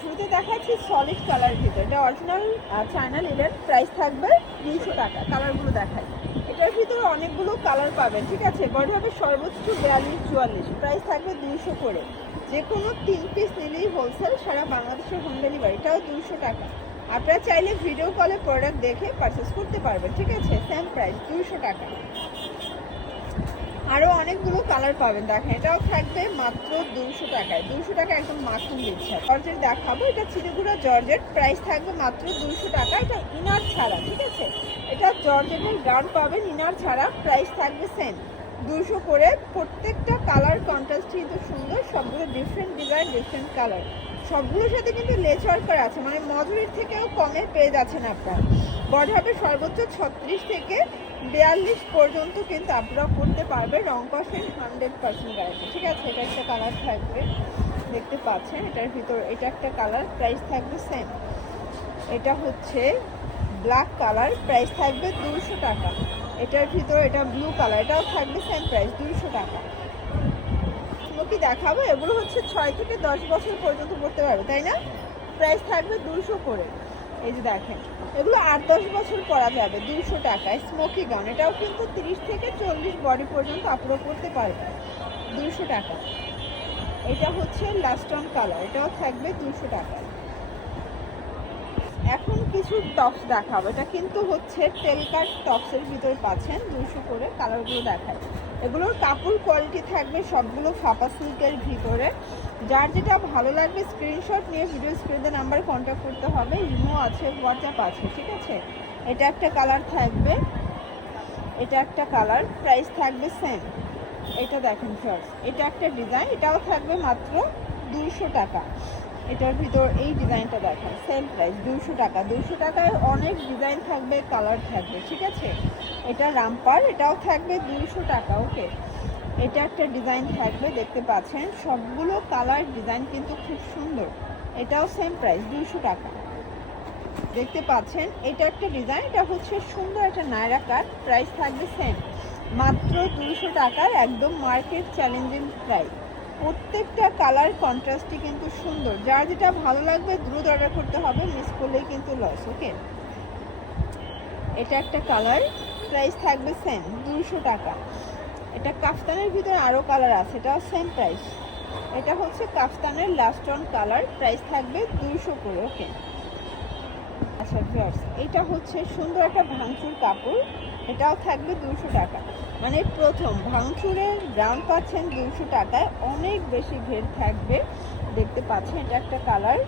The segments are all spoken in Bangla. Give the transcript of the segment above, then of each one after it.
শুরুতে দেখাচ্ছি সলিড কালার ভিতরে। এটা অরিজিনাল চায়না লিলেন প্রাইস থাকবে দুইশো টাকা। কালারগুলো দেখাই। এটার ভিতরে অনেকগুলো কালার পাবেন, ঠিক আছে? বডি হবে সর্বোচ্চ বিয়াল্লিশ, চুয়াল্লিশ। প্রাইস থাকবে দুইশো করে। যে কোনো তিন পিস নিলেই হোলসেল সারা বাংলাদেশের হোম ডেলিভারি এটাও দুইশো টাকা। আপনারা চাইলে ভিডিও কলে প্রোডাক্ট দেখে পারচেস করতে পারবেন, ঠিক আছে? সেম প্রাইস দুইশো টাকা। আরও অনেকগুলো কালার পাবেন। দেখেন, এটাও থাকবে মাত্র দুশো টাকায়। দুশো টাকা একদম মাখন দিচ্ছে। জর্জেট দেখাবো। এটা চিড়িগুড়া জর্জেট। প্রাইস থাকবে মাত্র দুশো টাকা। এটা ইনার ছাড়া, ঠিক আছে? এটা জর্জেটের গার্ড পাবেন ইনার ছাড়া। প্রাইস থাকবে সেম দুশো করে। প্রত্যেকটা কালার কন্ট্রাস্ট কিন্তু সুন্দর। সবগুলো ডিফারেন্ট ডিজাইন ডিফারেন্ট কালার সবগুলোর সাথে কিন্তু লেস ওয়ার্কার আছে। মানে মজুরির থেকেও কমে পেয়ে যাচ্ছেন আপনারা। বড় হবে সর্বোচ্চ ছত্রিশ থেকে বিয়াল্লিশ পর্যন্ত কিন্তু আপনারা করতে পারবে রং কষের হান্ড্রেড পার্সেন্ট গ্যারান্টি ঠিক আছে? এটা একটা কালার থাকবে। দেখতে পাচ্ছেন? এটার ভিতর, এটা একটা কালার প্রাইস থাকবে সেম এটা হচ্ছে ব্ল্যাক কালার প্রাইস থাকবে দুশো টাকা। এটার ভিতর এটা ব্লু কালার এটাও থাকবে সেম প্রাইস দুশো টাকা। কি দেখাবো, এগুলো হচ্ছে ছয় থেকে দশ বছর পর্যন্ত পড়তে পারবে, তাই না? প্রাইস থাকবে দুশো করে। এই যে দেখেন, এগুলো আট দশ বছর পরা যাবে, দুশো টাকায় স্মোকি গান এটাও কিন্তু তিরিশ থেকে চল্লিশ বডি পর্যন্ত আপলোড করতে পারবে। দুশো টাকা। এটা হচ্ছে লাস্টন কালার এটাও থাকবে দুশো টাকা। এখন কিছু টপস দেখাবো, এটা কিন্তু হচ্ছে টেলকাট টপসের ভিতরে পাচ্ছেন, দুশো করে কালারগুলো দেখায়। এগুলোর কাপড় কোয়ালিটি থাকবে সবগুলো ফাপা সিল্কের ভিতরে। যার যেটা ভালো লাগবে স্ক্রিনশট নিয়ে ভিডিও স্ক্রিনে নাম্বার কন্ট্যাক্ট করতে হবে। ইমো আছে হোয়াটসঅ্যাপ আছে, ঠিক আছে? এটা একটা কালার থাকবে। এটা একটা কালার প্রাইস থাকবে সেম এটা দেখেন ফার্স্ট এটা একটা ডিজাইন এটাও থাকবে মাত্র দুশো টাকা। এটার ভিতর এই ডিজাইনটা দেখেন সেম প্রাইস দুশো টাকা। দুশো টাকায় অনেক ডিজাইন থাকবে কালার থাকবে, ঠিক আছে? এটা রামপার, এটাও থাকবে দুশো টাকা ওকে এটা একটা ডিজাইন থাকবে, দেখতে পাচ্ছেন? সবগুলো কালার ডিজাইন কিন্তু খুব সুন্দর। এটাও সেম প্রাইস দুশো টাকা। দেখতে পাচ্ছেন? এটা একটা ডিজাইন এটা হচ্ছে সুন্দর একটা নায়রা কাট প্রাইস থাকবে সেম মাত্র দুশো টাকার একদম মার্কেট চ্যালেঞ্জিং প্রাইস প্রত্যেকটা কালার কন্ট্রাস্টই কিন্তু সুন্দর। যার যেটা ভালো লাগবে, দ্রুত অর্ডার করতে হবে মিস করলেই কিন্তু লস ওকে এটা একটা কালার প্রাইস থাকবে সেম দুশো টাকা। এটা কাফতানের ভিতরে আরও কালার আছে, এটাও সেম প্রাইস এটা হচ্ছে কাফতানের লাস্ট অন কালার প্রাইস থাকবে দুশো করে ওকে আচ্ছা ভিউয়ার্স এটা হচ্ছে সুন্দর একটা ভাঙচুর কাপড়, এটাও থাকবে দুশো টাকা। মানে প্রথম, ভাঙচুরের দাম পাচ্ছেন দুশো টাকায়। অনেক বেশি ঘের থাকবে। দেখতে পাচ্ছেন, এটা একটা কালার।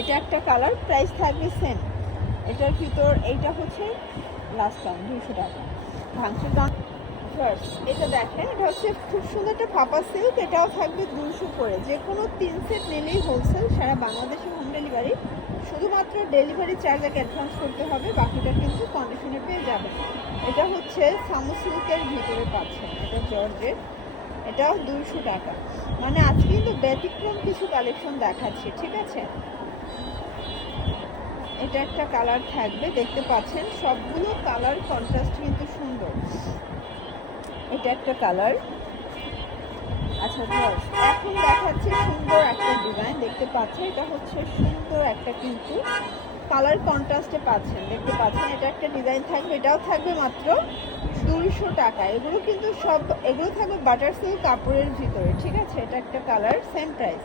এটা একটা কালার, প্রাইস থাকবে সেম। এটার ভিতর এইটা হচ্ছে লাস্ট টাইম দুশো টাকা। ভাঙচুর দাম এটা দেখেন, এটা হচ্ছে খুব সুন্দর একটা ফাপা সিল্ক এটাও থাকবে দুশো করে। যে কোনো তিন সেট নিলেই হোলসেল সারা বাংলাদেশে ডেলিভারি শুধুমাত্র ডেলিভারি চার্জ আগে অ্যাডভান্স করতে হবে, বাকিটা কিন্তু কন্ডিশনে পেয়ে যাবেন। এটা হচ্ছে সামু সিল্কের ভিতরে পাচ্ছেন এটা জর্জের, এটাও দুশো টাকা। মানে আজকে কিন্তু ব্যতিক্রম কিছু কালেকশন দেখাচ্ছি, ঠিক আছে? এটা একটা কালার থাকবে, দেখতে পাচ্ছেন, সবগুলো কালার কন্ট্রাস্ট কিন্তু সুন্দর। এটা একটা কালার আচ্ছা এখন দেখাচ্ছে সুন্দর একটা ডিজাইন দেখতে পাচ্ছেন? এটা হচ্ছে সুন্দর একটা কিন্তু কালার কন্ট্রাস্টে পাচ্ছেন। দেখতে পাচ্ছেন, এটা একটা ডিজাইন থাকবে, এটাও থাকবে মাত্র দুইশো টাকা। এগুলো কিন্তু সব, এগুলো থাকবে বাটার সিল্ক কাপড়ের ভিতরে, ঠিক আছে? এটা একটা কালার সেম প্রাইস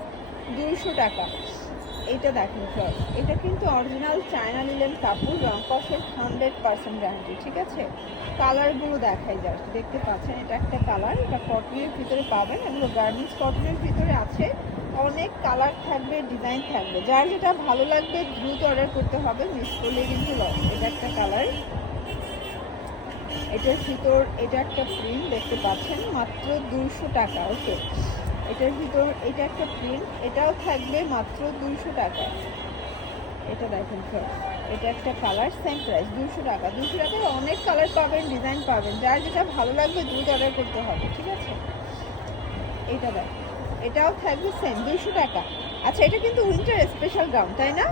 দুইশো টাকা। এটা দেখুন ফ্রস এটা কিন্তু অরিজিনাল চায়না লিলেন কাপড় রং কষের হান্ড্রেড পার্সেন্ট গ্যারান্টি ঠিক আছে? কালারগুলো দেখাই জাস্ট দেখতে পাচ্ছেন, এটা একটা কালার এটা কটনের ভিতরে পাবেন, এগুলো গার্মেন্টস কটনের ভিতরে আছে। অনেক কালার থাকবে ডিজাইন থাকবে। যার যেটা ভালো লাগবে, দ্রুত অর্ডার করতে হবে মিস করলে কিন্তু লস এটা একটা কালার এটার ভিতর, এটা একটা প্রিন্ট দেখতে পাচ্ছেন, মাত্র দুশো টাকা ওকে এটার ভিতর, এটা একটা প্রিন্ট এটাও থাকবে মাত্র দুশো টাকা। এটা দেখেন first। এটা একটা কালার সেম প্রাইস দুশো টাকা। দুশো টাকায় অনেক কালার পাবেন ডিজাইন পাবেন। যার যেটা ভালো লাগবে দ্রুত অর্ডার করতে হবে, ঠিক আছে? এটা দেখ, এটাও থাকবে সেম দুশো টাকা। আচ্ছা এটা কিন্তু উইন্টার স্পেশাল গাউন তাই না?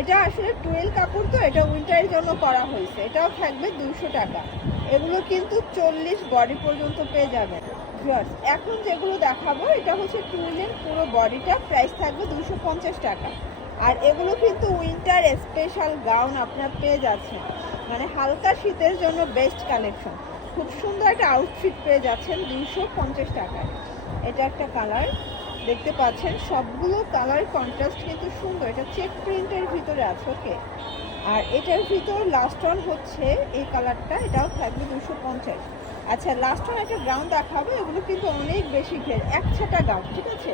এটা আসলে টুয়েল কাপড় তো, এটা উইন্টারের জন্য করা হয়েছে। এটাও থাকবে দুশো টাকা। এগুলো কিন্তু চল্লিশ বডি পর্যন্ত পেয়ে যাবেন। এখন যেগুলো দেখাবো, এটা হচ্ছে টুইনের পুরো বডিটা প্রাইস থাকবে দুশো পঞ্চাশ টাকা। আর এগুলো কিন্তু উইন্টার স্পেশাল গাউন আপনার পেয়ে যাচ্ছেন। মানে হালকা শীতের জন্য বেস্ট কালেকশন খুব সুন্দর একটা আউটফিট পেয়ে যাচ্ছেন দুইশো পঞ্চাশ টাকায়। এটা একটা কালার দেখতে পাচ্ছেন, সবগুলো কালার কন্ট্রাস্ট কিন্তু সুন্দর। এটা চেক প্রিন্টের ভিতরে আছে ওকে আর এটার ভিতর লাস্ট ওয়ান হচ্ছে এই কালারটা এটাও থাকবে দুশো পঞ্চাশ। আচ্ছা লাস্ট ওয়ান একটা গাউন দেখাবো, এগুলো কিন্তু অনেক বেশি ঘের, এক ছাটা গাউন ঠিক আছে?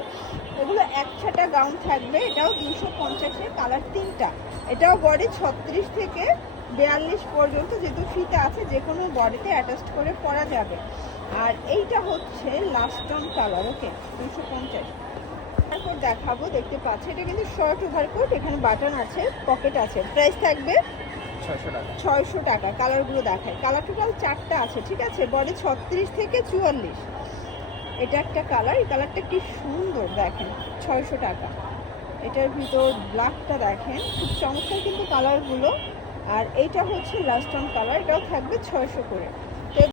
এগুলো এক ছাটা গাউন থাকবে, এটাও দুশো পঞ্চাশে কালার তিনটা। এটাও বডি ছত্রিশ থেকে বিয়াল্লিশ পর্যন্ত যেহেতু ফিতা আছে, যে কোনো বডিতে অ্যাটাচ করে পরা যাবে। আর এইটা হচ্ছে লাস্ট অন কালার ওকে দুশো পঞ্চাশ। তারপর দেখাবো, দেখতে পাচ্ছি এটা কিন্তু শর্ট ওভারকোট এখানে বাটন আছে পকেট আছে। প্রাইস থাকবে ছয়শো টাকা। কালারগুলো দেখায় কালার টোটাল চারটা আছে, ঠিক আছে? বডি ছত্রিশ থেকে চুয়াল্লিশ। এটা একটা কালার এই কালারটা কি সুন্দর দেখেন, ছয়শো টাকা। এটার ভিতর ব্ল্যাকটা দেখেন, খুব চমৎকার কিন্তু কালারগুলো আর এইটা হচ্ছে লাস্ট অন কালার এটাও থাকবে ছয়শো করে।